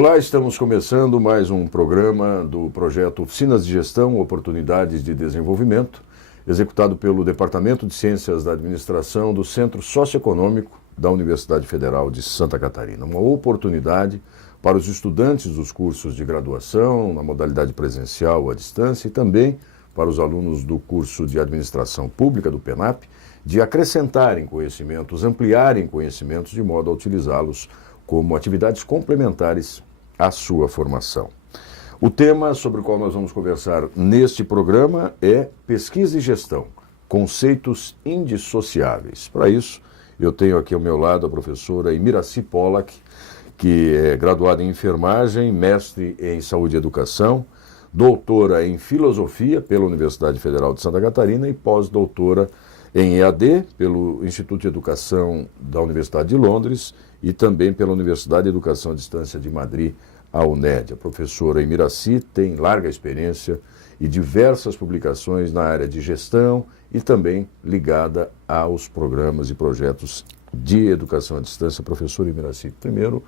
Olá, estamos começando mais um programa do projeto Oficinas de Gestão, Oportunidades de Desenvolvimento, executado pelo Departamento de Ciências da Administração do Centro Socioeconômico da Universidade Federal de Santa Catarina. Uma oportunidade para os estudantes dos cursos de graduação, na modalidade presencial ou à distância, e também para os alunos do curso de Administração Pública do PENAP, de acrescentarem conhecimentos, ampliarem conhecimentos, de modo a utilizá-los como atividades complementares à sua formação. O tema sobre o qual nós vamos conversar neste programa é pesquisa e gestão, conceitos indissociáveis. Para isso, eu tenho aqui ao meu lado a professora Imiraci Pollack, que é graduada em enfermagem, mestre em saúde e educação, doutora em filosofia pela Universidade Federal de Santa Catarina e pós-doutora em EAD pelo Instituto de Educação da Universidade de Londres e também pela Universidade de Educação à Distância de Madrid, a UNED. A professora Imiraci tem larga experiência e diversas publicações na área de gestão e também ligada aos programas e projetos de educação à distância. Professora Imiraci, primeiro,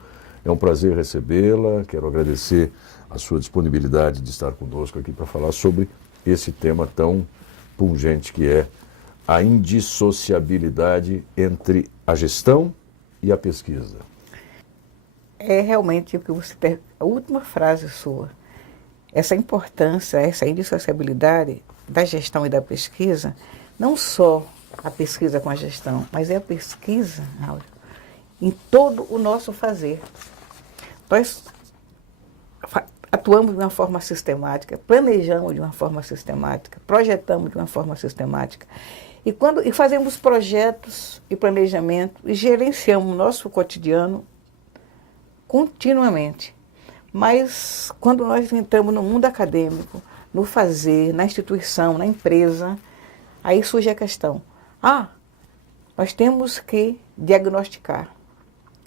é um prazer recebê-la, quero agradecer a sua disponibilidade de estar conosco aqui para falar sobre esse tema tão pungente que é a indissociabilidade entre a gestão e a pesquisa. É realmente o que você... A última frase sua, essa importância, essa indissociabilidade da gestão e da pesquisa, não só a pesquisa com a gestão, mas é a pesquisa, Áureo, em todo o nosso fazer. Nós atuamos de uma forma sistemática, planejamos de uma forma sistemática, projetamos de uma forma sistemática. E fazemos projetos e planejamento e gerenciamos o nosso cotidiano continuamente. Mas quando nós entramos no mundo acadêmico, no fazer, na instituição, na empresa, aí surge a questão. Nós temos que diagnosticar,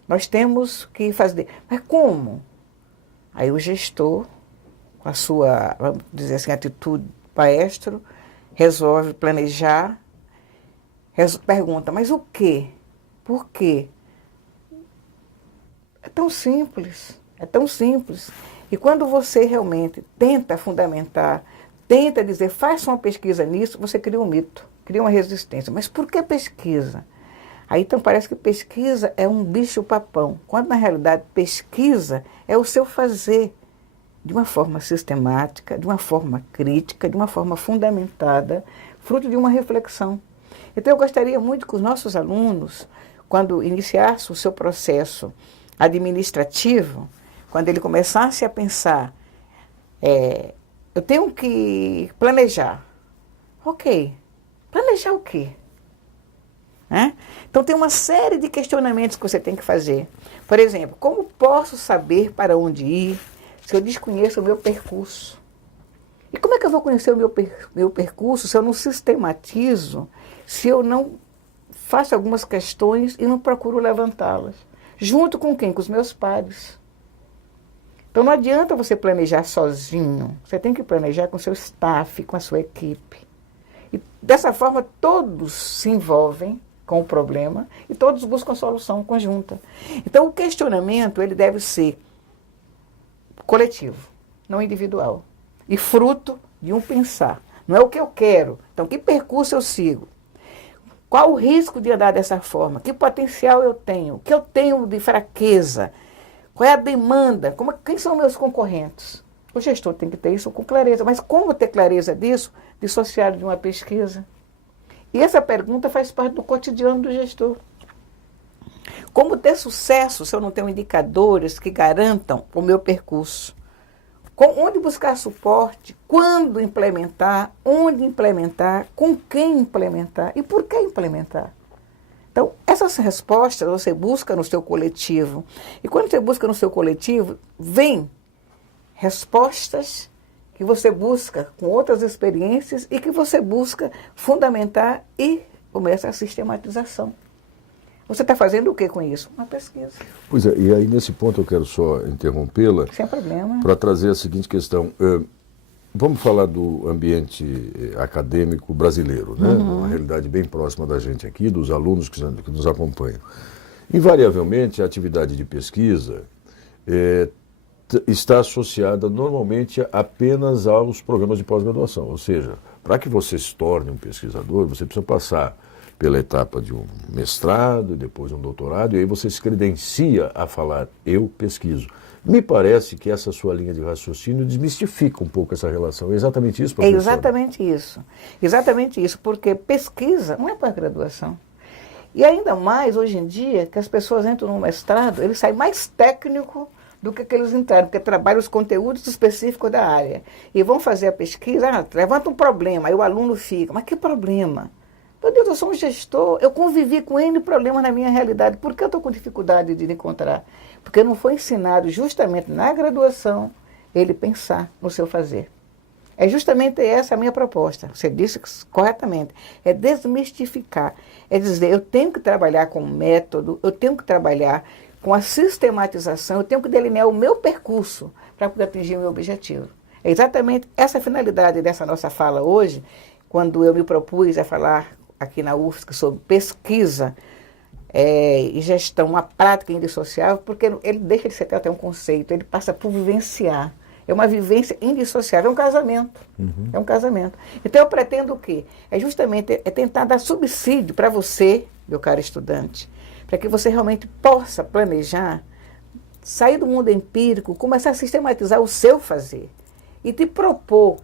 nós temos que fazer. Mas como? Aí o gestor, com a sua, vamos dizer assim, atitude maestro, resolve planejar, pergunta, mas o quê? Por quê? É tão simples, é tão simples. E quando você realmente tenta fundamentar, tenta dizer, faça uma pesquisa nisso, você cria um mito, cria uma resistência. Mas por que pesquisa? Aí então parece que pesquisa é um bicho-papão, quando na realidade pesquisa é o seu fazer de uma forma sistemática, de uma forma crítica, de uma forma fundamentada, fruto de uma reflexão. Então eu gostaria muito que os nossos alunos, quando iniciassem o seu processo administrativo, quando ele começasse a pensar, eu tenho que planejar. Ok, planejar o quê? Então tem uma série de questionamentos que você tem que fazer. Por exemplo, como posso saber para onde ir se eu desconheço o meu percurso? E como é que eu vou conhecer o meu percurso se eu não sistematizo, se eu não faço algumas questões e não procuro levantá-las? Junto com quem? Com os meus pares. Então não adianta você planejar sozinho, você tem que planejar com o seu staff, com a sua equipe. E dessa forma todos se envolvem com o problema e todos buscam a solução conjunta. Então o questionamento ele deve ser coletivo, não individual. E fruto de um pensar. Não é o que eu quero. Então, que percurso eu sigo? Qual o risco de andar dessa forma? Que potencial eu tenho? O que eu tenho de fraqueza? Qual é a demanda? Quem são meus concorrentes? O gestor tem que ter isso com clareza. Mas como ter clareza disso, dissociado de uma pesquisa? E essa pergunta faz parte do cotidiano do gestor. Como ter sucesso se eu não tenho indicadores que garantam o meu percurso? Onde buscar suporte, quando implementar, onde implementar, com quem implementar e por que implementar. Então, essas respostas você busca no seu coletivo. E quando você busca no seu coletivo, vem respostas que você busca com outras experiências e que você busca fundamentar e começa a sistematização. Você está fazendo o que com isso? Uma pesquisa. Pois é, e aí nesse ponto eu quero só interrompê-la. Sem problema. Para trazer a seguinte questão. Vamos falar do ambiente acadêmico brasileiro, né? Uma realidade bem próxima da gente aqui, dos alunos que nos acompanham. Invariavelmente, a atividade de pesquisa está associada normalmente apenas aos programas de pós-graduação. Ou seja, para que você se torne um pesquisador, você precisa passar pela etapa de um mestrado, depois um doutorado, e aí você se credencia a falar, eu pesquiso. Me parece que essa sua linha de raciocínio desmistifica um pouco essa relação. É exatamente isso, professor? É exatamente isso. Exatamente isso, porque pesquisa não é pós-graduação. E ainda mais, hoje em dia, que as pessoas entram no mestrado, eles saem mais técnico do que eles entraram, porque trabalham os conteúdos específicos da área. E vão fazer a pesquisa, levanta um problema, aí o aluno fica, mas que problema? Meu Deus, eu sou um gestor, eu convivi com N problemas na minha realidade, por que eu estou com dificuldade de encontrar? Porque não foi ensinado justamente na graduação ele pensar no seu fazer. É justamente essa a minha proposta, você disse corretamente, é desmistificar, é dizer, eu tenho que trabalhar com método, eu tenho que trabalhar com a sistematização, eu tenho que delinear o meu percurso para poder atingir o meu objetivo. É exatamente essa a finalidade dessa nossa fala hoje, quando eu me propus a falar aqui na UFSC sobre pesquisa e gestão, uma prática indissociável, porque ele deixa de ser até um conceito, ele passa por vivenciar. É uma vivência indissociável, é um casamento. Uhum. É um casamento. Então eu pretendo o quê? É justamente tentar dar subsídio para você, meu caro estudante, para que você realmente possa planejar, sair do mundo empírico, começar a sistematizar o seu fazer e te propor.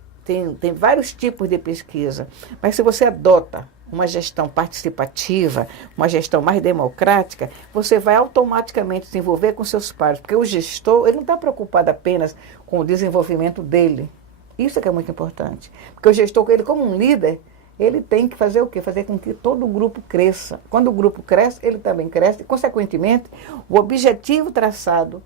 Tem vários tipos de pesquisa, mas se você adota uma gestão participativa, uma gestão mais democrática, você vai automaticamente se envolver com seus pares, porque o gestor ele não está preocupado apenas com o desenvolvimento dele. Isso é que é muito importante. Porque o gestor, ele como um líder, ele tem que fazer o quê? Fazer com que todo o grupo cresça. Quando o grupo cresce, ele também cresce, e, consequentemente, o objetivo traçado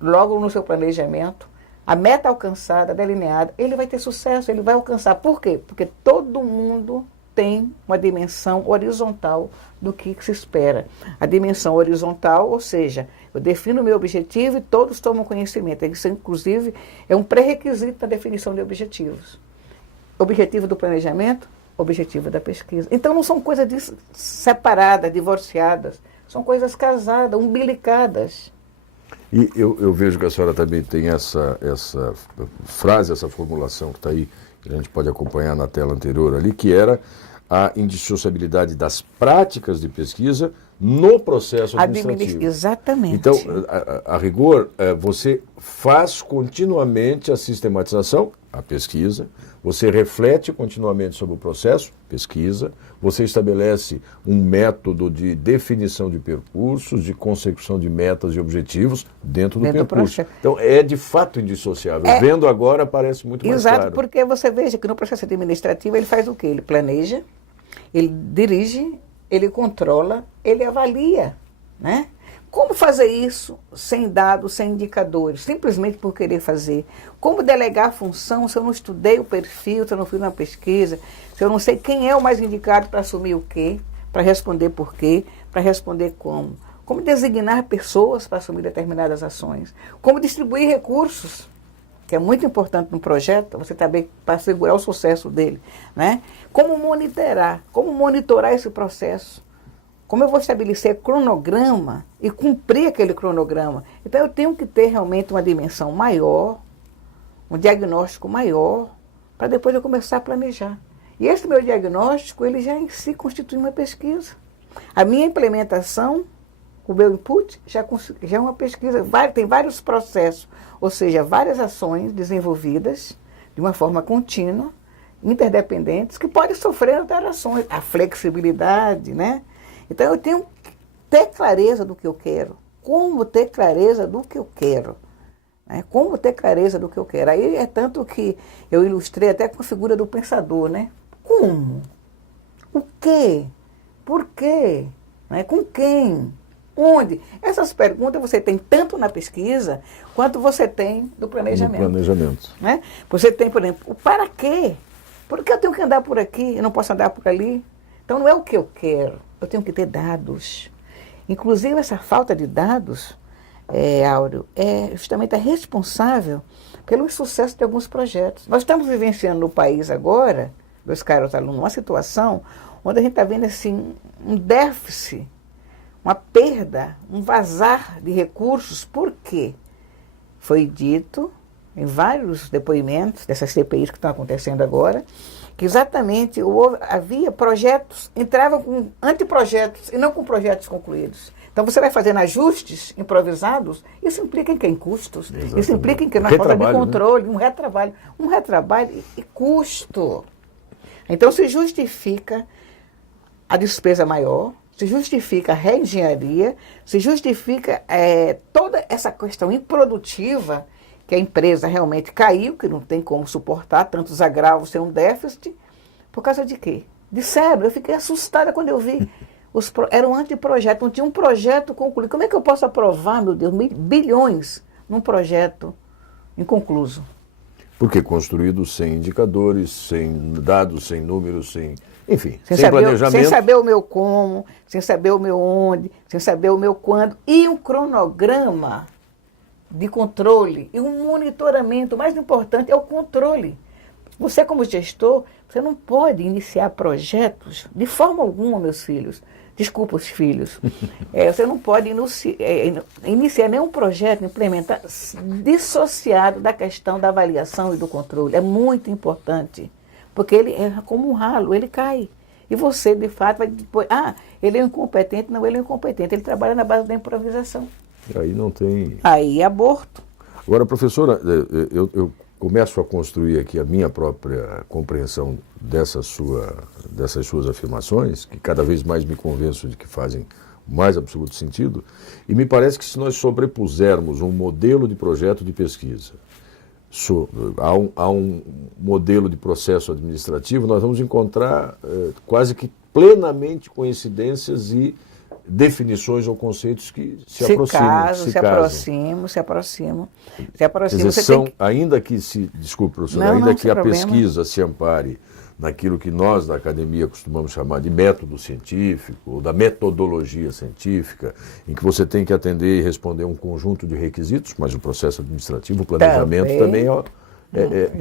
logo no seu planejamento, a meta alcançada, delineada, ele vai ter sucesso, ele vai alcançar. Por quê? Porque todo mundo tem uma dimensão horizontal do que se espera. A dimensão horizontal, ou seja, eu defino o meu objetivo e todos tomam conhecimento. Isso, inclusive, é um pré-requisito da definição de objetivos. Objetivo do planejamento, objetivo da pesquisa. Então, não são coisas separadas, divorciadas. São coisas casadas, umbilicadas. E eu vejo que a senhora também tem essa frase, essa formulação que está aí, que a gente pode acompanhar na tela anterior ali, que era a indissociabilidade das práticas de pesquisa no processo administrativo. Exatamente. Então, a rigor, você faz continuamente a sistematização, a pesquisa, você reflete continuamente sobre o processo, pesquisa, você estabelece um método de definição de percursos, de consecução de metas e objetivos dentro do percurso. Então, é de fato indissociável. Vendo agora, parece muito mais claro. Exato, porque você veja que no processo administrativo ele faz o quê? Ele planeja, ele dirige, ele controla, ele avalia, né? Como fazer isso sem dados, sem indicadores, simplesmente por querer fazer? Como delegar a função se eu não estudei o perfil, se eu não fiz uma pesquisa, se eu não sei quem é o mais indicado para assumir o quê, para responder por quê, para responder como? Como designar pessoas para assumir determinadas ações? Como distribuir recursos, que é muito importante no projeto, você também para assegurar o sucesso dele, né? Como monitorar esse processo? Como eu vou estabelecer cronograma e cumprir aquele cronograma? Então, eu tenho que ter realmente uma dimensão maior, um diagnóstico maior, para depois eu começar a planejar. E esse meu diagnóstico, ele já em si constitui uma pesquisa. A minha implementação, o meu input, já é uma pesquisa. Tem vários processos, ou seja, várias ações desenvolvidas de uma forma contínua, interdependentes, que podem sofrer alterações. A flexibilidade, né? Então, eu tenho que ter clareza do que eu quero. Como ter clareza do que eu quero? Né? Como ter clareza do que eu quero? Aí é tanto que eu ilustrei até com a figura do pensador, né? Como? O quê? Por quê? Né? Com quem? Onde? Essas perguntas você tem tanto na pesquisa, quanto você tem no planejamento. No planejamento. Né? Você tem, por exemplo, o para quê? Por que eu tenho que andar por aqui e não posso andar por ali? Então, não é o que eu quero. Eu tenho que ter dados. Inclusive, essa falta de dados, Áureo, é justamente a responsável pelo insucesso de alguns projetos. Nós estamos vivenciando no país agora, meus caros alunos, uma situação onde a gente está vendo assim, um déficit, uma perda, um vazar de recursos. Por quê? foi dito em vários depoimentos dessas CPIs que estão acontecendo agora, que exatamente havia projetos, entravam com anteprojetos e não com projetos concluídos. Então você vai fazendo ajustes improvisados, isso implica em custos, exatamente. Isso implica em na falta de controle, né? um retrabalho e custo. Então se justifica a despesa maior, se justifica a reengenharia, se justifica toda essa questão improdutiva, que a empresa realmente caiu, que não tem como suportar tantos agravos sem um déficit, por causa de quê? Disseram, eu fiquei assustada quando eu vi. Era um anteprojeto, não tinha um projeto concluído. Como é que eu posso aprovar, meu Deus, bilhões num projeto inconcluso? Porque construído sem indicadores, sem dados, sem números, enfim, sem planejamento. Sem saber o meu como, sem saber o meu onde, sem saber o meu quando, e um cronograma de controle e um monitoramento. O mais importante é o controle. Você, como gestor, você não pode iniciar projetos de forma alguma, meus filhos. Desculpa os filhos. Você não pode iniciar nenhum projeto, implementar, dissociado da questão da avaliação e do controle. É muito importante, porque ele é como um ralo, ele cai. E você, de fato, vai depois... ele é incompetente. Não, ele é incompetente. Ele trabalha na base da improvisação. Aí não tem... Aí é aborto. Agora, professora, eu começo a construir aqui a minha própria compreensão dessas suas afirmações, que cada vez mais me convenço de que fazem o mais absoluto sentido, e me parece que se nós sobrepusermos um modelo de projeto de pesquisa a um modelo de processo administrativo, nós vamos encontrar quase que plenamente coincidências e definições ou conceitos que se aproximam. Dizer, ainda que desculpe, professor, ainda que a pesquisa se ampare naquilo que nós da academia costumamos chamar de método científico, ou da metodologia científica, em que você tem que atender e responder um conjunto de requisitos, mas o processo administrativo, o planejamento também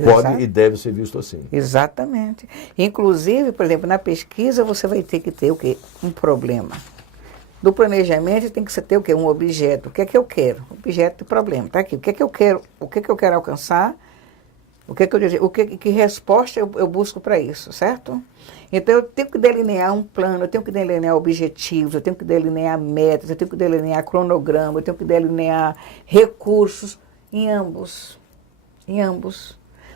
pode e deve ser visto assim. Exatamente. Inclusive, por exemplo, na pesquisa você vai ter que ter o quê? Um problema. Do planejamento tem que ter o quê? Um objeto. O que é que eu quero? Objeto e problema. Está aqui. O que é que eu quero? O que é que eu quero alcançar? Que resposta eu busco para isso, certo? Então eu tenho que delinear um plano, eu tenho que delinear objetivos, eu tenho que delinear metas, eu tenho que delinear cronograma, eu tenho que delinear recursos em ambos.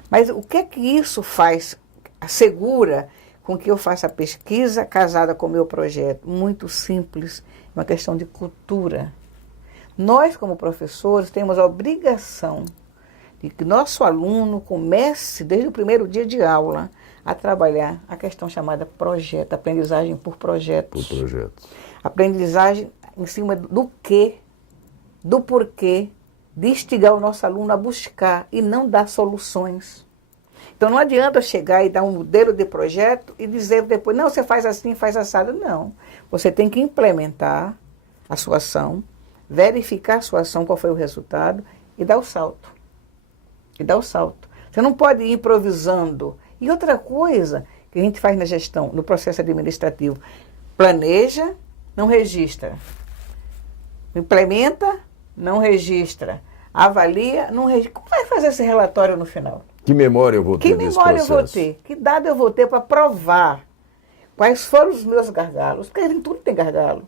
Mas o que é que isso faz? Assegura com que eu faça a pesquisa casada com o meu projeto? Muito simples, uma questão de cultura. Nós, como professores, temos a obrigação de que nosso aluno comece, desde o primeiro dia de aula, a trabalhar a questão chamada projeto, aprendizagem por projetos. Por projetos. Aprendizagem em cima do quê, do porquê, de instigar o nosso aluno a buscar e não dar soluções. Então não adianta chegar e dar um modelo de projeto e dizer depois, não, você faz assim, faz assado. Não. Você tem que implementar a sua ação, verificar a sua ação, qual foi o resultado, e dar o salto. Você não pode ir improvisando. E outra coisa que a gente faz na gestão, no processo administrativo, planeja, não registra. Implementa, não registra. Avalia, não registra. Como vai fazer esse relatório no final? Que memória eu vou ter desse processo? Que memória eu vou ter? Que dado eu vou ter para provar quais foram os meus gargalos? Porque tudo tem gargalo.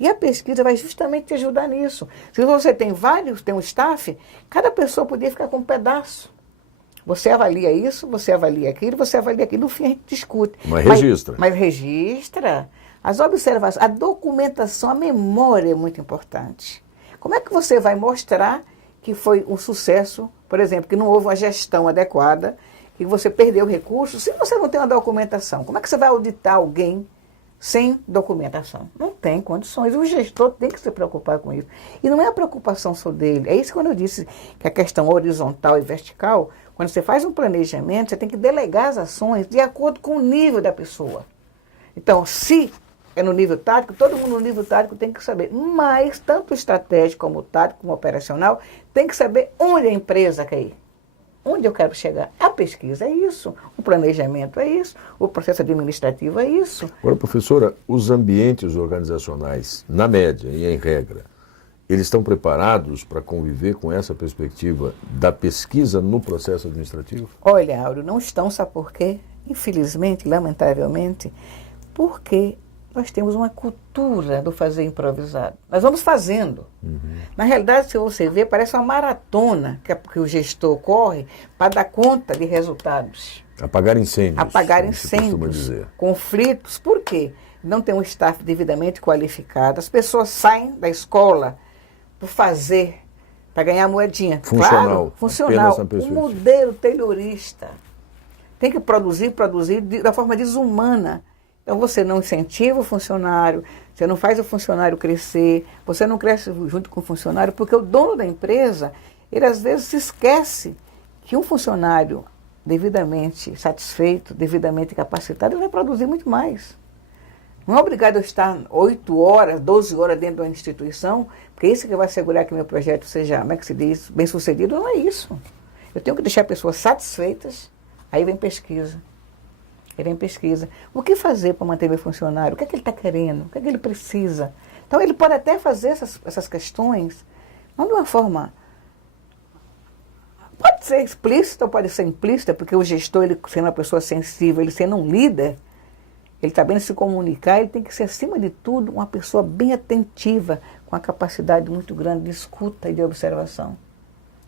E a pesquisa vai justamente te ajudar nisso. Se você tem tem um staff, cada pessoa podia ficar com um pedaço. Você avalia isso, você avalia aquilo, você avalia aquilo. No fim a gente discute. Mas registra. Mas registra. As observações, a documentação, a memória é muito importante. Como é que você vai mostrar que foi um sucesso, por exemplo, que não houve uma gestão adequada, que você perdeu recursos, se você não tem uma documentação? Como é que você vai auditar alguém sem documentação? Não tem condições. O gestor tem que se preocupar com isso. E não é a preocupação só dele. É isso quando eu disse que a questão horizontal e vertical, quando você faz um planejamento, você tem que delegar as ações de acordo com o nível da pessoa. Então, se é no nível tático, todo mundo no nível tático tem que saber. Mas, tanto o estratégico como o tático, como o operacional, tem que saber onde a empresa quer ir. Onde eu quero chegar? A pesquisa é isso, o planejamento é isso, o processo administrativo é isso. Agora, professora, os ambientes organizacionais, na média e em regra, eles estão preparados para conviver com essa perspectiva da pesquisa no processo administrativo? Olha, Áureo, não estão, sabe por quê? Infelizmente, lamentavelmente, porque nós temos uma cultura do fazer improvisado. Nós vamos fazendo. Na realidade, se você ver, parece uma maratona que o gestor corre para dar conta de resultados. Apagar incêndios. Apagar como se costuma incêndios, dizer. conflitos. Por quê? Não tem um staff devidamente qualificado. As pessoas saem da escola para fazer, para ganhar moedinha. Funcional. Claro, funcional. Apenas na O perspectiva. modelo taylorista. Tem que produzir da forma desumana. Então você não incentiva o funcionário, você não faz o funcionário crescer, você não cresce junto com o funcionário, porque o dono da empresa, ele às vezes se esquece que um funcionário devidamente satisfeito, devidamente capacitado, ele vai produzir muito mais. Não é obrigado a estar 8 horas, 12 horas dentro de uma instituição, porque isso que vai assegurar que meu projeto seja, como é que se diz, bem sucedido, não é isso. Eu tenho que deixar pessoas satisfeitas, aí vem pesquisa. Ele em pesquisa. O que fazer para manter meu funcionário? O que é que ele está querendo? O que é que ele precisa? Então, ele pode até fazer essas questões, não de uma forma... Pode ser explícita ou pode ser implícita, porque o gestor, ele sendo uma pessoa sensível, ele sendo um líder, ele sabendo se comunicar, ele tem que ser, acima de tudo, uma pessoa bem atentiva, com uma capacidade muito grande de escuta e de observação.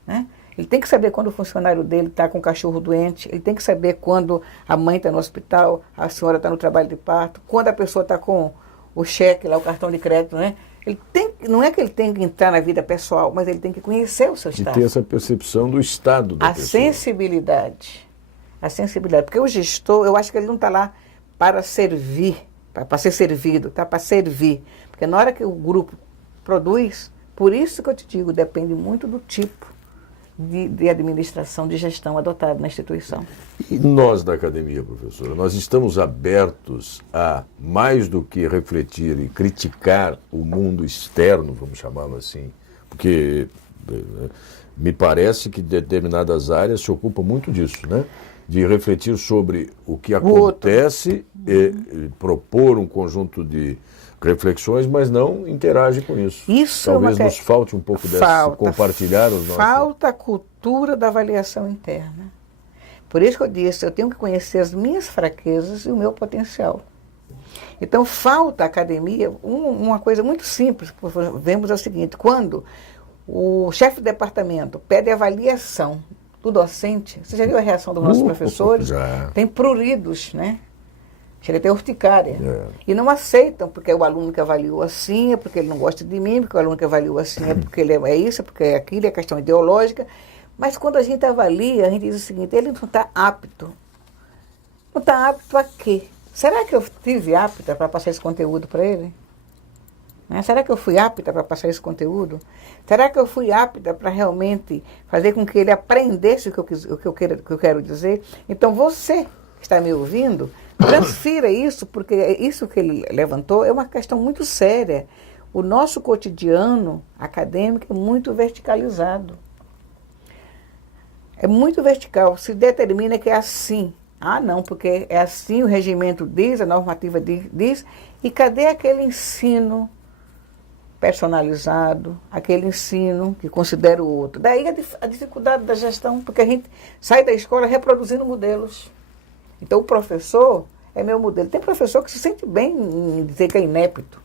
Né? Ele tem que saber quando o funcionário dele está com o cachorro doente, ele tem que saber quando a mãe está no hospital, a senhora está no trabalho de parto, quando a pessoa está com o cheque, lá, o cartão de crédito, né? Não é que ele tem que entrar na vida pessoal, mas ele tem que conhecer o seu De estado. ter essa percepção do estado da pessoa. Sensibilidade. A sensibilidade. Porque o gestor, eu acho que ele não está lá para servir, para ser servido, está para servir. Porque na hora que o grupo produz, por isso que eu te digo, depende muito do tipo de administração, de gestão adotado na instituição. E nós da academia, professora, nós estamos abertos a, mais do que refletir e criticar o mundo externo, vamos chamá-lo assim, porque me parece que determinadas áreas se ocupam muito disso, né? De refletir sobre o que acontece e propor um conjunto de reflexões, mas não interage com isso. Talvez nos falte um pouco dessa, compartilhar os nossos... Falta a cultura da avaliação interna. Por isso que eu disse, eu tenho que conhecer as minhas fraquezas e o meu potencial. Então, falta à academia uma coisa muito simples. Vemos é o seguinte, quando o chefe de departamento pede avaliação do docente, você já viu a reação dos nossos professores? Já. Tem pruridos, né? Chega a ter urticária. E não aceitam, porque o aluno que avaliou assim, é porque ele não gosta de mim, porque o aluno que avaliou assim é porque ele é isso, é porque é aquilo, é questão ideológica. Mas quando a gente avalia, a gente diz o seguinte, ele não está apto. Não está apto a quê? Será que eu estive apta para passar esse conteúdo para ele? Né? Será que eu fui apta para passar esse conteúdo? Será que eu fui apta para realmente fazer com que ele aprendesse o que eu quero dizer? Então você que está me ouvindo, transfira isso, porque isso que ele levantou é uma questão muito séria. O nosso cotidiano acadêmico é muito verticalizado. É muito vertical. Se determina que é assim. Ah, não, porque é assim, o regimento diz, a normativa diz. E cadê aquele ensino personalizado, aquele ensino que considera o outro? Daí a dificuldade da gestão, porque a gente sai da escola reproduzindo modelos. Então, o professor é meu modelo. Tem professor que se sente bem em dizer que é inepto.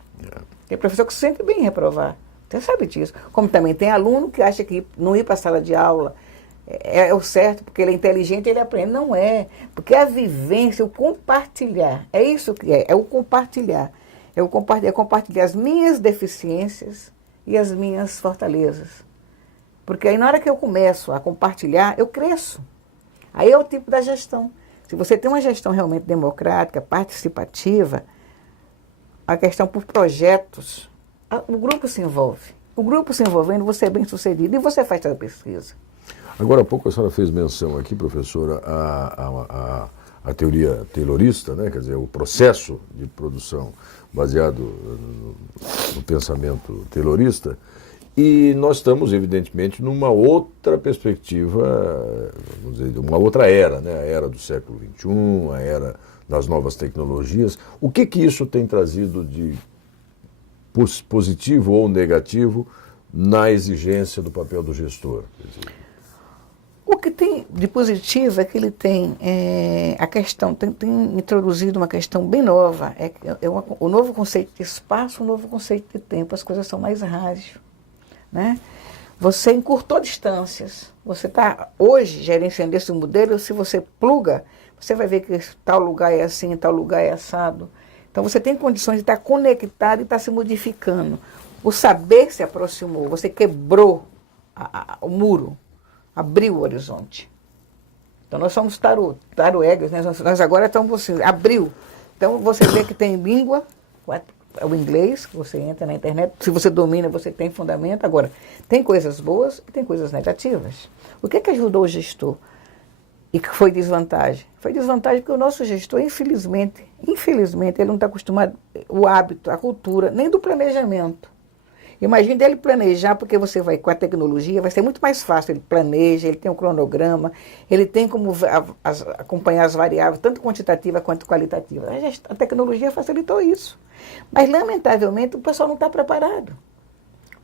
Tem professor que se sente bem em reprovar. Você sabe disso. Como também tem aluno que acha que não ir para a sala de aula é o certo, porque ele é inteligente e ele aprende. Não é. Porque a vivência, o compartilhar, é isso que é. É o compartilhar. É compartilhar as minhas deficiências e as minhas fortalezas. Porque aí na hora que eu começo a compartilhar, eu cresço. Aí é o tipo da gestão. Se você tem uma gestão realmente democrática, participativa, a questão por projetos, o grupo se envolve. O grupo se envolvendo, você é bem sucedido e você faz toda a pesquisa. Agora há pouco a senhora fez menção aqui, professora, a teoria taylorista, né? Quer dizer, o processo de produção baseado no pensamento taylorista. E nós estamos, evidentemente, numa outra perspectiva, vamos dizer, uma outra era, né? A era do século XXI, a era das novas tecnologias. O que isso tem trazido de positivo ou negativo na exigência do papel do gestor? O que tem de positivo é que ele tem a questão, tem introduzido uma questão bem nova, o novo conceito de espaço, o novo conceito de tempo, as coisas são mais rádio, né? Você encurtou distâncias, você está hoje gerenciando esse modelo, se você pluga, você vai ver que tal lugar é assim, tal lugar é assado. Então você tem condições de estar conectado e estar se modificando. O saber se aproximou, você quebrou o muro, abriu o horizonte. Então nós somos taruegas, né? Nós agora estamos, você abriu. Então você vê que tem língua, o inglês, que você entra na internet, se você domina, você tem fundamento. Agora, tem coisas boas e tem coisas negativas. O que ajudou o gestor? E que foi desvantagem? Foi desvantagem porque o nosso gestor, infelizmente, ele não está acostumado, o hábito, a cultura, nem do planejamento. Imagine ele planejar, porque você vai com a tecnologia, vai ser muito mais fácil. Ele planeja, ele tem um cronograma, ele tem como acompanhar as variáveis, tanto quantitativa quanto qualitativa. A tecnologia facilitou isso. Mas, lamentavelmente, o pessoal não está preparado.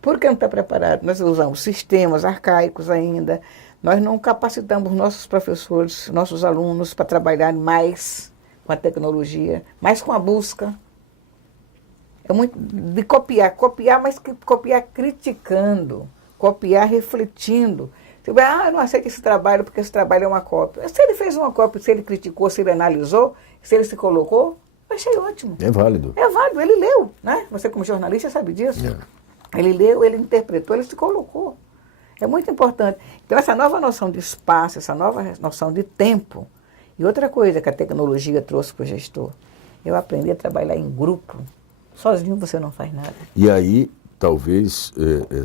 Por que não está preparado? Nós usamos sistemas arcaicos ainda, nós não capacitamos nossos professores, nossos alunos para trabalhar mais com a tecnologia, mais com a busca. É muito de copiar, mas copiar criticando, copiar refletindo. Você vai, eu não aceito esse trabalho porque esse trabalho é uma cópia. Se ele fez uma cópia, se ele criticou, se ele analisou, se ele se colocou, eu achei ótimo. É válido. É válido, ele leu, né? Você como jornalista sabe disso. Ele leu, ele interpretou, ele se colocou. É muito importante. Então essa nova noção de espaço, essa nova noção de tempo, e outra coisa que a tecnologia trouxe para o gestor, eu aprendi a trabalhar em grupo. Sozinho você não faz nada. E aí, talvez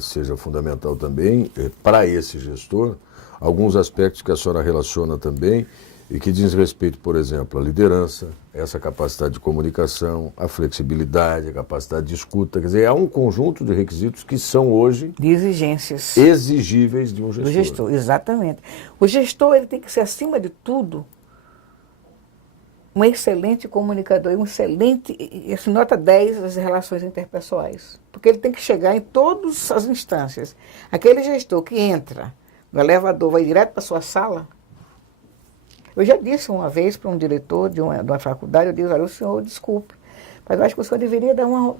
seja fundamental também, para esse gestor, alguns aspectos que a senhora relaciona também, e que diz respeito, por exemplo, à liderança, essa capacidade de comunicação, a flexibilidade, a capacidade de escuta. Quer dizer, há um conjunto de requisitos que são hoje... de exigências. Exigíveis de um gestor. Do gestor, exatamente. O gestor ele tem que ser, acima de tudo, um excelente comunicador e um excelente, isso nota 10 das relações interpessoais. Porque ele tem que chegar em todas as instâncias. Aquele gestor que entra no elevador, vai direto para a sua sala. Eu já disse uma vez para um diretor de uma faculdade, eu disse, olha, o senhor, desculpe, mas eu acho que o senhor deveria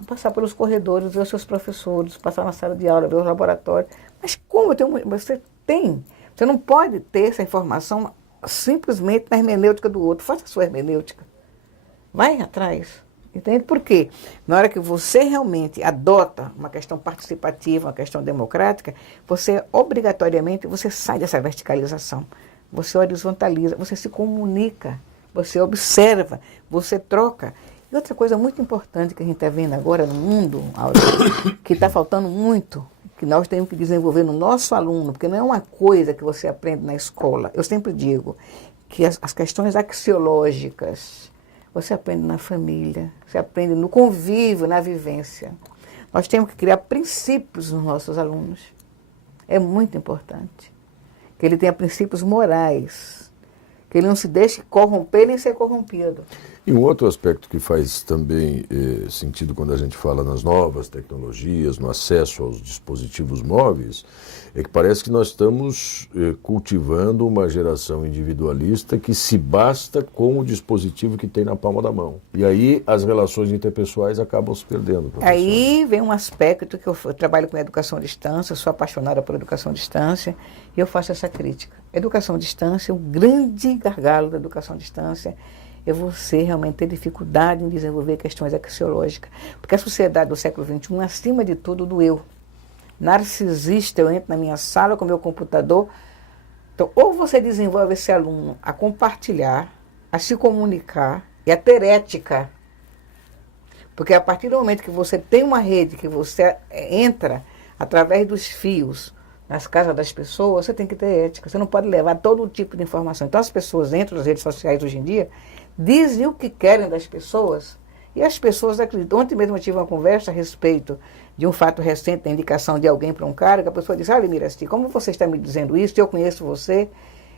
passar pelos corredores, ver os seus professores, passar na sala de aula, ver os laboratórios. Mas como você não pode ter essa informação simplesmente na hermenêutica do outro. Faça a sua hermenêutica. Vai atrás. Entende? Por quê? Na hora que você realmente adota uma questão participativa, uma questão democrática, você obrigatoriamente sai dessa verticalização. Você horizontaliza, você se comunica, você observa, você troca. E outra coisa muito importante que a gente está vendo agora no mundo, que está faltando muito, que nós temos que desenvolver no nosso aluno, porque não é uma coisa que você aprende na escola. Eu sempre digo que as questões axiológicas você aprende na família, você aprende no convívio, na vivência. Nós temos que criar princípios nos nossos alunos. É muito importante. Que ele tenha princípios morais, que ele não se deixe corromper nem ser corrompido. E um outro aspecto que faz também sentido quando a gente fala nas novas tecnologias, no acesso aos dispositivos móveis, é que parece que nós estamos cultivando uma geração individualista que se basta com o dispositivo que tem na palma da mão. E aí as relações interpessoais acabam se perdendo. Professor. Aí vem um aspecto que eu trabalho com educação à distância, sou apaixonada por educação à distância, e eu faço essa crítica. Educação à distância, o grande gargalo da educação à distância é você realmente ter dificuldade em desenvolver questões axiológicas. Porque a sociedade do século XXI, acima de tudo, do eu. Narcisista, eu entro na minha sala com o meu computador. Então, ou você desenvolve esse aluno a compartilhar, a se comunicar e a ter ética. Porque a partir do momento que você tem uma rede, que você entra através dos fios nas casas das pessoas, você tem que ter ética. Você não pode levar todo tipo de informação. Então, as pessoas entram nas redes sociais hoje em dia, dizem o que querem das pessoas e as pessoas acreditam. Ontem mesmo eu tive uma conversa a respeito de um fato recente, da indicação de alguém para um cara, que a pessoa disse, olha, Miraci, como você está me dizendo isso, eu conheço você,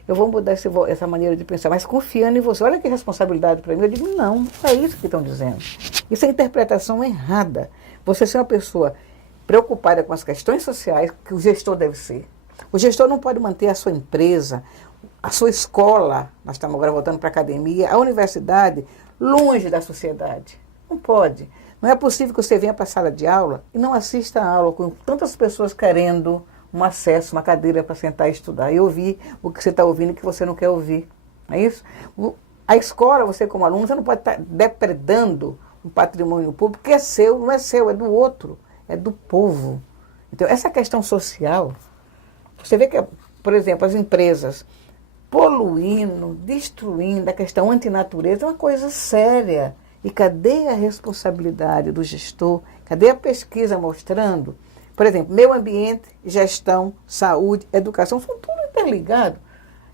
eu vou mudar essa maneira de pensar, mas confiando em você. Olha que responsabilidade para mim. Eu digo, não é isso que estão dizendo. Isso é interpretação errada. Você ser uma pessoa preocupada com as questões sociais que o gestor deve ser. O gestor não pode manter a sua empresa, a sua escola, nós estamos agora voltando para a academia, a universidade, longe da sociedade. Não pode. Não é possível que você venha para a sala de aula e não assista a aula com tantas pessoas querendo um acesso, uma cadeira para sentar e estudar. E ouvir o que você está ouvindo e que você não quer ouvir. Não é isso? A escola, você como aluno, você não pode estar depredando um patrimônio público que é seu, não é seu, é do outro, é do povo. Então, essa questão social, você vê que, por exemplo, as empresas poluindo, destruindo, a questão antinatureza é uma coisa séria. E cadê a responsabilidade do gestor? Cadê a pesquisa mostrando? Por exemplo, meio ambiente, gestão, saúde, educação, são tudo interligados.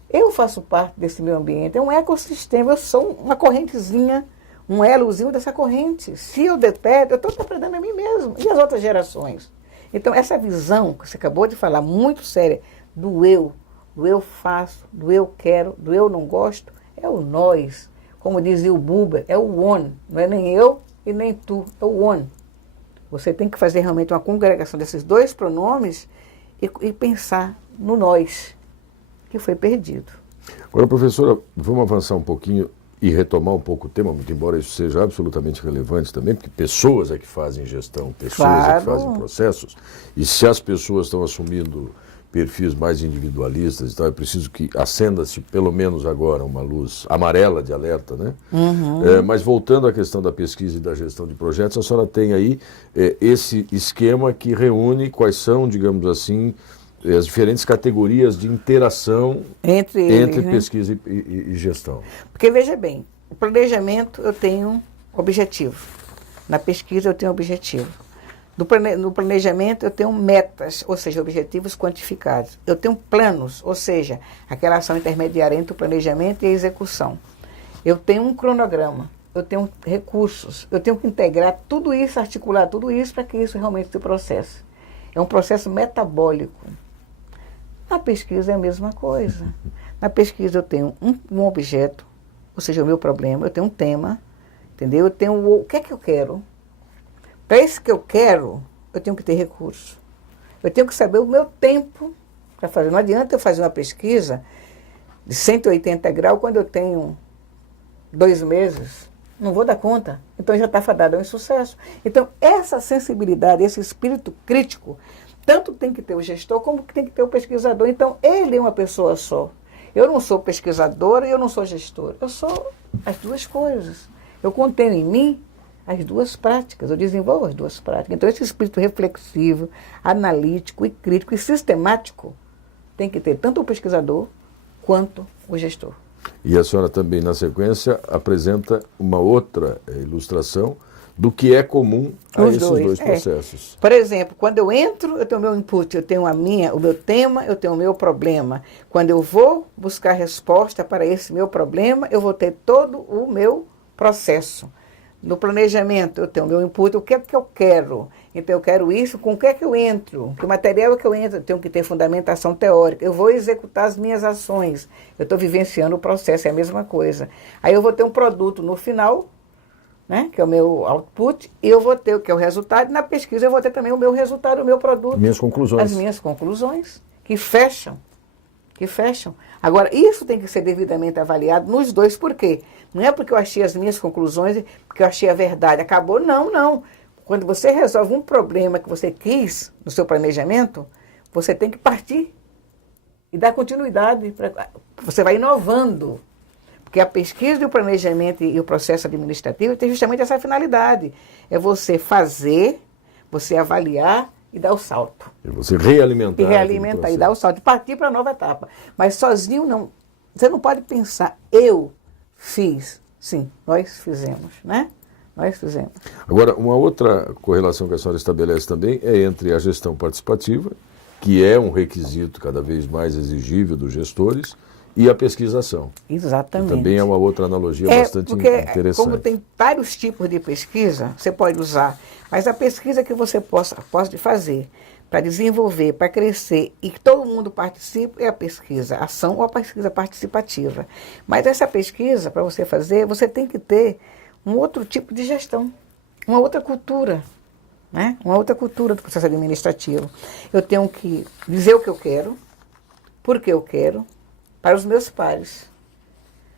Eu faço parte desse meio ambiente, é um ecossistema, eu sou uma correntezinha, um elozinho dessa corrente. Se eu dependo, eu estou depredando a mim mesmo e as outras gerações. Então, essa visão que você acabou de falar, muito séria, do eu faço, do eu quero, do eu não gosto, é o nós. Como dizia o Buber, é o one, não é nem eu e nem tu, é o one. Você tem que fazer realmente uma congregação desses dois pronomes e pensar no nós, que foi perdido. Agora, professora, vamos avançar um pouquinho e retomar um pouco o tema, muito embora isso seja absolutamente relevante também, porque pessoas é que fazem gestão, pessoas é que fazem processos, e se as pessoas estão assumindo perfis mais individualistas e tal, é preciso que acenda-se pelo menos agora uma luz amarela de alerta, né? Mas voltando à questão da pesquisa e da gestão de projetos, a senhora tem aí esse esquema que reúne quais são, digamos assim, as diferentes categorias de interação entre pesquisa e gestão. Porque, veja bem, o planejamento eu tenho objetivo, na pesquisa eu tenho objetivo. No planejamento eu tenho metas, ou seja, objetivos quantificados. Eu tenho planos, ou seja, aquela ação intermediária entre o planejamento e a execução. Eu tenho um cronograma, eu tenho recursos, eu tenho que integrar tudo isso, articular tudo isso para que isso realmente se processe. É um processo metabólico. Na pesquisa é a mesma coisa. Na pesquisa eu tenho um objeto, ou seja, o meu problema, eu tenho um tema, entendeu? Eu tenho o que é que eu quero. Para isso que eu quero, eu tenho que ter recurso. Eu tenho que saber o meu tempo para fazer. Não adianta eu fazer uma pesquisa de 180 graus quando eu tenho 2 meses. Não vou dar conta. Então já está fadado a um insucesso. Então, essa sensibilidade, esse espírito crítico, tanto tem que ter o gestor como tem que ter o pesquisador. Então, ele é uma pessoa só. Eu não sou pesquisadora e eu não sou gestora. Eu sou as duas coisas. Eu contenho em mim as duas práticas, eu desenvolvo as duas práticas. Então, esse espírito reflexivo, analítico e crítico e sistemático tem que ter tanto o pesquisador quanto o gestor. E a senhora também, na sequência, apresenta uma outra ilustração do que é comum a esses dois processos. Por exemplo, quando eu entro, eu tenho o meu input, eu tenho o meu tema, eu tenho o meu problema. Quando eu vou buscar resposta para esse meu problema, eu vou ter todo o meu processo. No planejamento, eu tenho o meu input, o que é que eu quero? Então, eu quero isso, com o que é que eu entro? Que material é que eu entro? Eu tenho que ter fundamentação teórica. Eu vou executar as minhas ações. Eu estou vivenciando o processo, é a mesma coisa. Aí eu vou ter um produto no final, né, que é o meu output, e eu vou ter o que é o resultado. E na pesquisa eu vou ter também o meu resultado, o meu produto. Minhas conclusões. As minhas conclusões, que fecham. Agora, isso tem que ser devidamente avaliado nos dois, por quê? Não é porque eu achei as minhas conclusões, porque eu achei a verdade, acabou, não. Quando você resolve um problema que você quis no seu planejamento, você tem que partir e dar continuidade. Você vai inovando, porque a pesquisa e o planejamento e o processo administrativo tem justamente essa finalidade, é você fazer, você avaliar e dar o salto. E você realimentar. E realimentar, e dar o salto, e partir para a nova etapa. Mas sozinho não. Você não pode pensar, eu fiz. Sim, nós fizemos, né? Nós fizemos. Agora, uma outra correlação que a senhora estabelece também é entre a gestão participativa, que é um requisito cada vez mais exigível dos gestores, e a pesquisação. Exatamente. Que também é uma outra analogia bastante interessante. Como tem vários tipos de pesquisa, você pode usar, mas a pesquisa que você pode fazer para desenvolver, para crescer e que todo mundo participe é a pesquisa, ação ou a pesquisa participativa. Mas essa pesquisa, para você fazer, você tem que ter um outro tipo de gestão, uma outra cultura né? Uma outra cultura do processo administrativo. Eu tenho que dizer o que eu quero, por que eu quero, para os meus pares.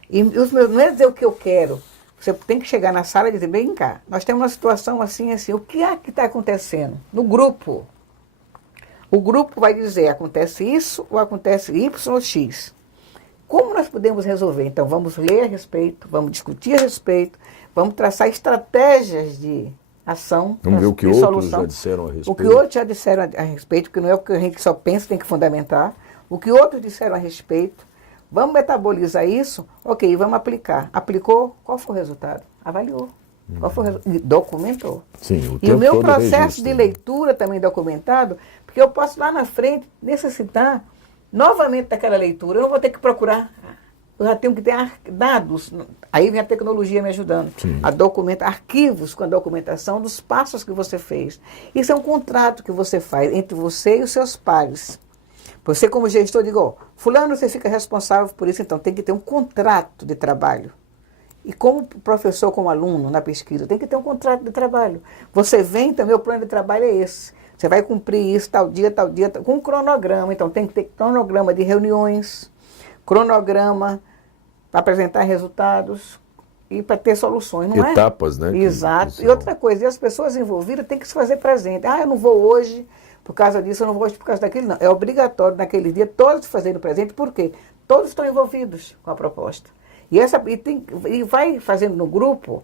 E os meus, não é dizer o que eu quero. Você tem que chegar na sala e dizer, vem cá, nós temos uma situação assim, assim, o que é que está acontecendo? No grupo. O grupo vai dizer, acontece isso ou acontece Y ou X. Como nós podemos resolver? Então, vamos ler a respeito, vamos discutir a respeito, vamos traçar estratégias de ação. Vamos ver o que outros já disseram a respeito. O que outros já disseram a respeito, porque não é o que a gente só pensa, tem que fundamentar. O que outros disseram a respeito. Vamos metabolizar isso, ok, vamos aplicar. Aplicou, qual foi o resultado? Avaliou. Qual foi o resultado? Documentou. Sim, e o meu processo registro, de leitura também documentado, porque eu posso lá na frente necessitar novamente daquela leitura. Eu não vou ter que procurar, eu já tenho que ter dados. Aí vem a tecnologia me ajudando. Sim. A documentar, arquivos com a documentação dos passos que você fez. Isso é um contrato que você faz entre você e os seus pares. Você, como gestor, diga, ó, fulano, você fica responsável por isso, então tem que ter um contrato de trabalho. E como professor, como aluno na pesquisa, tem que ter um contrato de trabalho. Você vem, então, meu plano de trabalho é esse. Você vai cumprir isso tal dia, com um cronograma. Então, tem que ter cronograma de reuniões, cronograma para apresentar resultados e para ter soluções, não é? Etapas, né? Exato. E outra coisa, e as pessoas envolvidas têm que se fazer presente. Ah, eu não vou hoje por causa disso, eu não vou hoje por causa daquilo, não. É obrigatório naquele dia todos fazerem presente, por quê? Todos estão envolvidos com a proposta. E vai fazendo no grupo,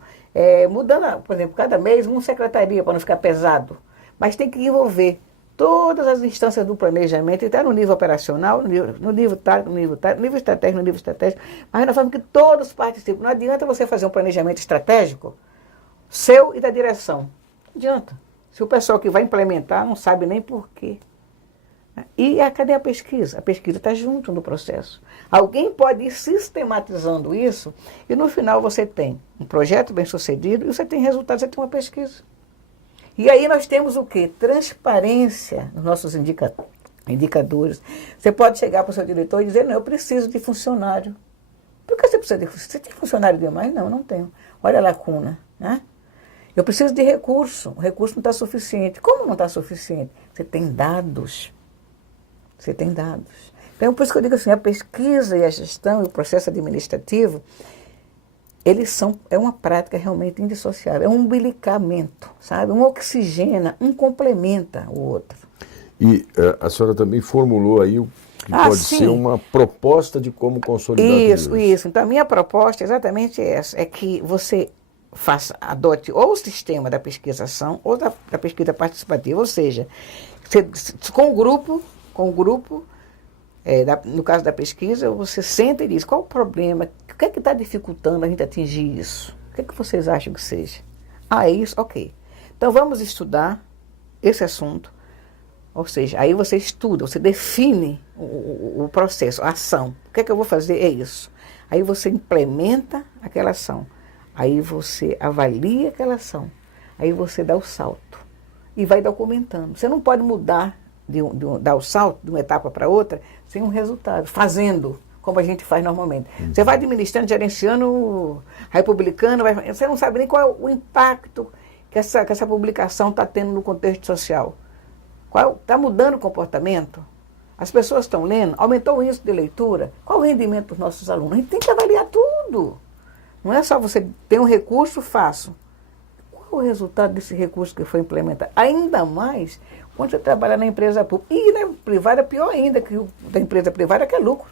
mudando, por exemplo, cada mês uma secretaria para não ficar pesado. Mas tem que envolver todas as instâncias do planejamento, até no nível operacional, no nível tático, no nível estratégico, mas na forma que todos participam. Não adianta você fazer um planejamento estratégico seu e da direção. Não adianta. Se o pessoal que vai implementar não sabe nem por quê. E cadê a pesquisa? A pesquisa está junto no processo. Alguém pode ir sistematizando isso e no final você tem um projeto bem sucedido e você tem resultados, você tem uma pesquisa. E aí nós temos o quê? Transparência nos nossos indicadores. Você pode chegar para o seu diretor e dizer, não, eu preciso de funcionário. Por que você precisa de funcionário? Você tem funcionário demais? Não, não tenho. Olha a lacuna, né? Eu preciso de recurso. O recurso não está suficiente. Como não está suficiente? Você tem dados. Você tem dados. Então, por isso que eu digo assim, a pesquisa e a gestão e o processo administrativo, é uma prática realmente indissociável. É um umbilicamento, sabe? Um oxigena, um complementa o outro. E a senhora também formulou aí o que pode ser uma proposta de como consolidar isso. Isso. Então, a minha proposta é exatamente essa, é que você adote ou o sistema da pesquisação ou da pesquisa participativa, ou seja, com o grupo, no caso da pesquisa, você senta e diz, qual o problema, o que é que está dificultando a gente atingir isso? O que é que vocês acham que seja? Ah, é isso? Ok. Então vamos estudar esse assunto, ou seja, aí você estuda, você define o processo, a ação. O que é que eu vou fazer? É isso. Aí você implementa aquela ação. Aí você avalia aquela ação, aí você dá o salto e vai documentando. Você não pode mudar, dar o salto de uma etapa para outra sem um resultado, fazendo como a gente faz normalmente. Você vai administrando, gerenciando, aí publicando, você não sabe nem qual é o impacto que essa publicação está tendo no contexto social. Está mudando o comportamento? As pessoas estão lendo? Aumentou o índice de leitura? Qual o rendimento dos nossos alunos? A gente tem que avaliar tudo. Não é só você ter um recurso, faço. Qual o resultado desse recurso que foi implementado? Ainda mais quando você trabalha na empresa pública. E na privada, pior ainda, que o da empresa privada quer lucro.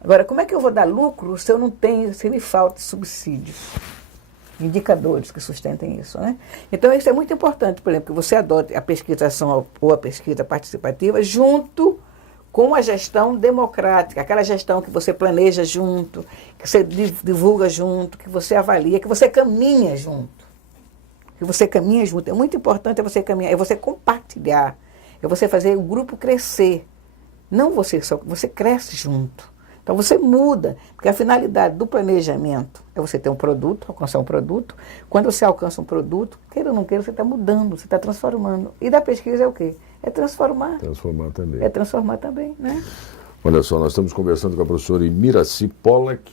Agora, como é que eu vou dar lucro se eu não tenho, se me falta subsídios? Indicadores que sustentem isso, né? Então, isso é muito importante, por exemplo, que você adote a pesquisação ou a pesquisa participativa junto com a gestão democrática, aquela gestão que você planeja junto, que você divulga junto, que você avalia, que você caminha junto. Que você caminha junto. É muito importante você caminhar, é você compartilhar, é você fazer o grupo crescer. Não você só, você cresce junto. Então você muda, porque a finalidade do planejamento é você ter um produto, alcançar um produto. Quando você alcança um produto, queira ou não queira, você está mudando, você está transformando. E da pesquisa é o quê? É transformar. Transformar também. É transformar também, né? Olha só, nós estamos conversando com a professora Miraci Pollack,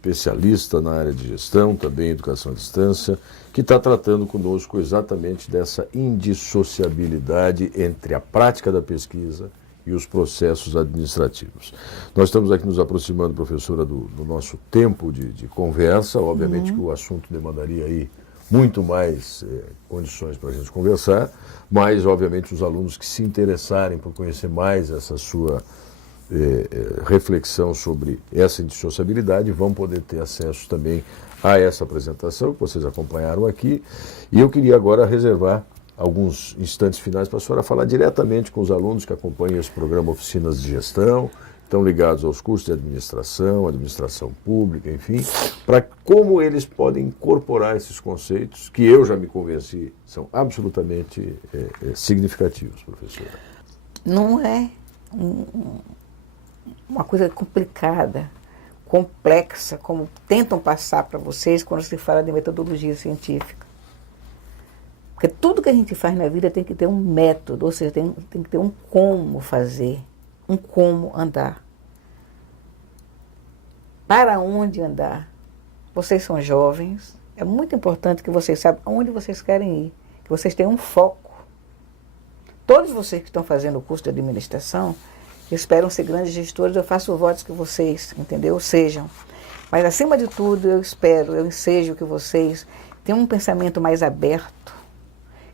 especialista na área de gestão, também em educação à distância, que está tratando conosco exatamente dessa indissociabilidade entre a prática da pesquisa e os processos administrativos. Nós estamos aqui nos aproximando, professora, do nosso tempo de conversa. Obviamente que o assunto demandaria aí muito mais condições para a gente conversar, mas, obviamente, os alunos que se interessarem por conhecer mais essa sua reflexão sobre essa indissociabilidade vão poder ter acesso também a essa apresentação que vocês acompanharam aqui. E eu queria agora reservar alguns instantes finais para a senhora falar diretamente com os alunos que acompanham esse programa Oficinas de Gestão, estão ligados aos cursos de administração, administração pública, enfim, para como eles podem incorporar esses conceitos que eu já me convenci são absolutamente significativos, professora. Não é uma coisa complicada, complexa, como tentam passar para vocês quando se fala de metodologia científica. Porque tudo que a gente faz na vida tem que ter um método, ou seja, tem que ter um como fazer, um como andar. Para onde andar? Vocês são jovens, é muito importante que vocês saibam aonde vocês querem ir, que vocês tenham um foco. Todos vocês que estão fazendo o curso de administração esperam ser grandes gestores, eu faço votos que vocês, entendeu? Sejam. Mas, acima de tudo, eu ensejo que vocês tenham um pensamento mais aberto,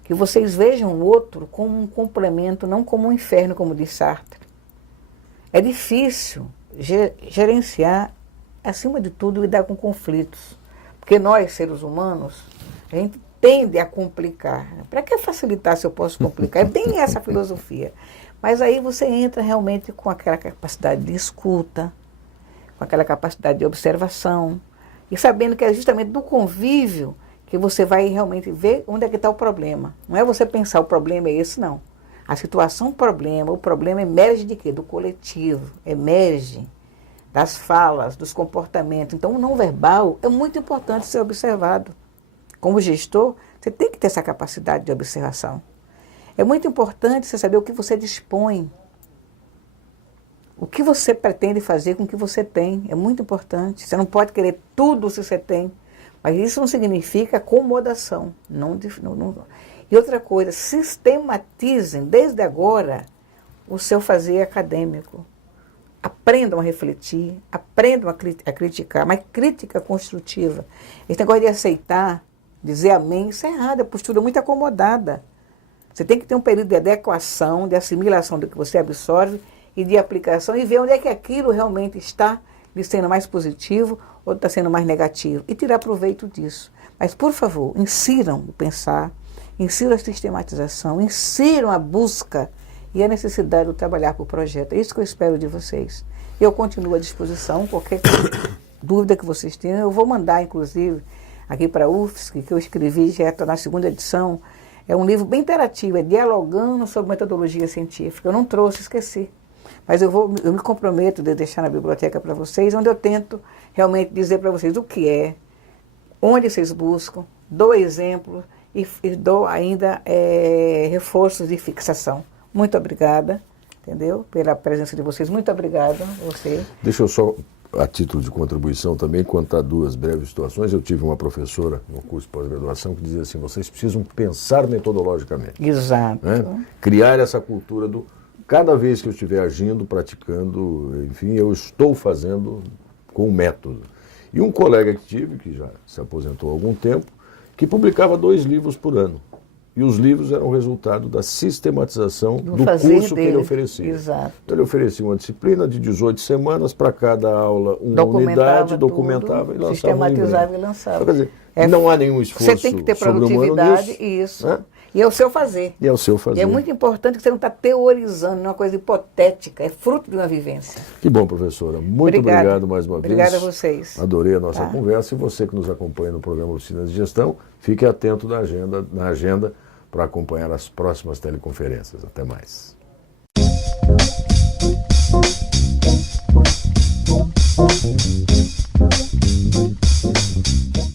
que vocês vejam o outro como um complemento, não como um inferno, como diz Sartre. É difícil gerenciar, acima de tudo, lidar com conflitos. Porque nós, seres humanos, a gente tende a complicar. Para que facilitar se eu posso complicar? É bem essa filosofia. Mas aí você entra realmente com aquela capacidade de escuta, com aquela capacidade de observação, e sabendo que é justamente do convívio que você vai realmente ver onde é que está o problema. Não é você pensar o problema é esse, não. A situação problema, o problema emerge de quê? Do coletivo, emerge das falas, dos comportamentos. Então, o não verbal é muito importante ser observado. Como gestor, você tem que ter essa capacidade de observação. É muito importante você saber o que você dispõe, o que você pretende fazer com o que você tem. É muito importante. Você não pode querer tudo se você tem. Mas isso não significa acomodação. Não. E outra coisa, sistematizem desde agora o seu fazer acadêmico. Aprendam a refletir, aprendam a criticar, mas crítica construtiva. Esse negócio de aceitar, dizer amém, isso é errado, a postura muito acomodada. Você tem que ter um período de adequação, de assimilação do que você absorve e de aplicação e ver onde é que aquilo realmente está lhe sendo mais positivo ou está sendo mais negativo e tirar proveito disso. Mas, por favor, insiram o pensar, insiram a sistematização, insiram a busca e a necessidade de trabalhar por projeto. É isso que eu espero de vocês. Eu continuo à disposição, qualquer dúvida que vocês tenham. Eu vou mandar, inclusive, aqui para a UFSC, que eu escrevi, já está na 2ª edição. É um livro bem interativo, é dialogando sobre metodologia científica. Eu não trouxe, esqueci. Mas eu me comprometo de deixar na biblioteca para vocês, onde eu tento realmente dizer para vocês o que é, onde vocês buscam, dou exemplos e dou ainda reforços de fixação. Muito obrigada, entendeu? Pela presença de vocês. Muito obrigada a você. Deixa eu só, a título de contribuição também, contar 2 breves situações. Eu tive uma professora no curso de pós-graduação que dizia assim, vocês precisam pensar metodologicamente. Exato. Né? Criar essa cultura do... Cada vez que eu estiver agindo, praticando, enfim, eu estou fazendo com um método. E um colega que tive, que já se aposentou há algum tempo, que publicava 2 livros por ano. E os livros eram resultado da sistematização do curso que ele oferecia. Exato. Então ele oferecia uma disciplina de 18 semanas, para cada aula uma unidade, documentava e lançava. Sistematizava e lançava. Então, quer dizer, não há nenhum esforço sobre-humano. Você tem que ter produtividade, isso. Né? E é o seu fazer. E é o seu fazer. E é muito importante que você não está teorizando, não é uma coisa hipotética, é fruto de uma vivência. Que bom, professora. Muito obrigado mais uma vez. Obrigada a vocês. Adorei a nossa conversa. E você que nos acompanha no programa Oficinas de Gestão, fique atento na agenda para acompanhar as próximas teleconferências. Até mais.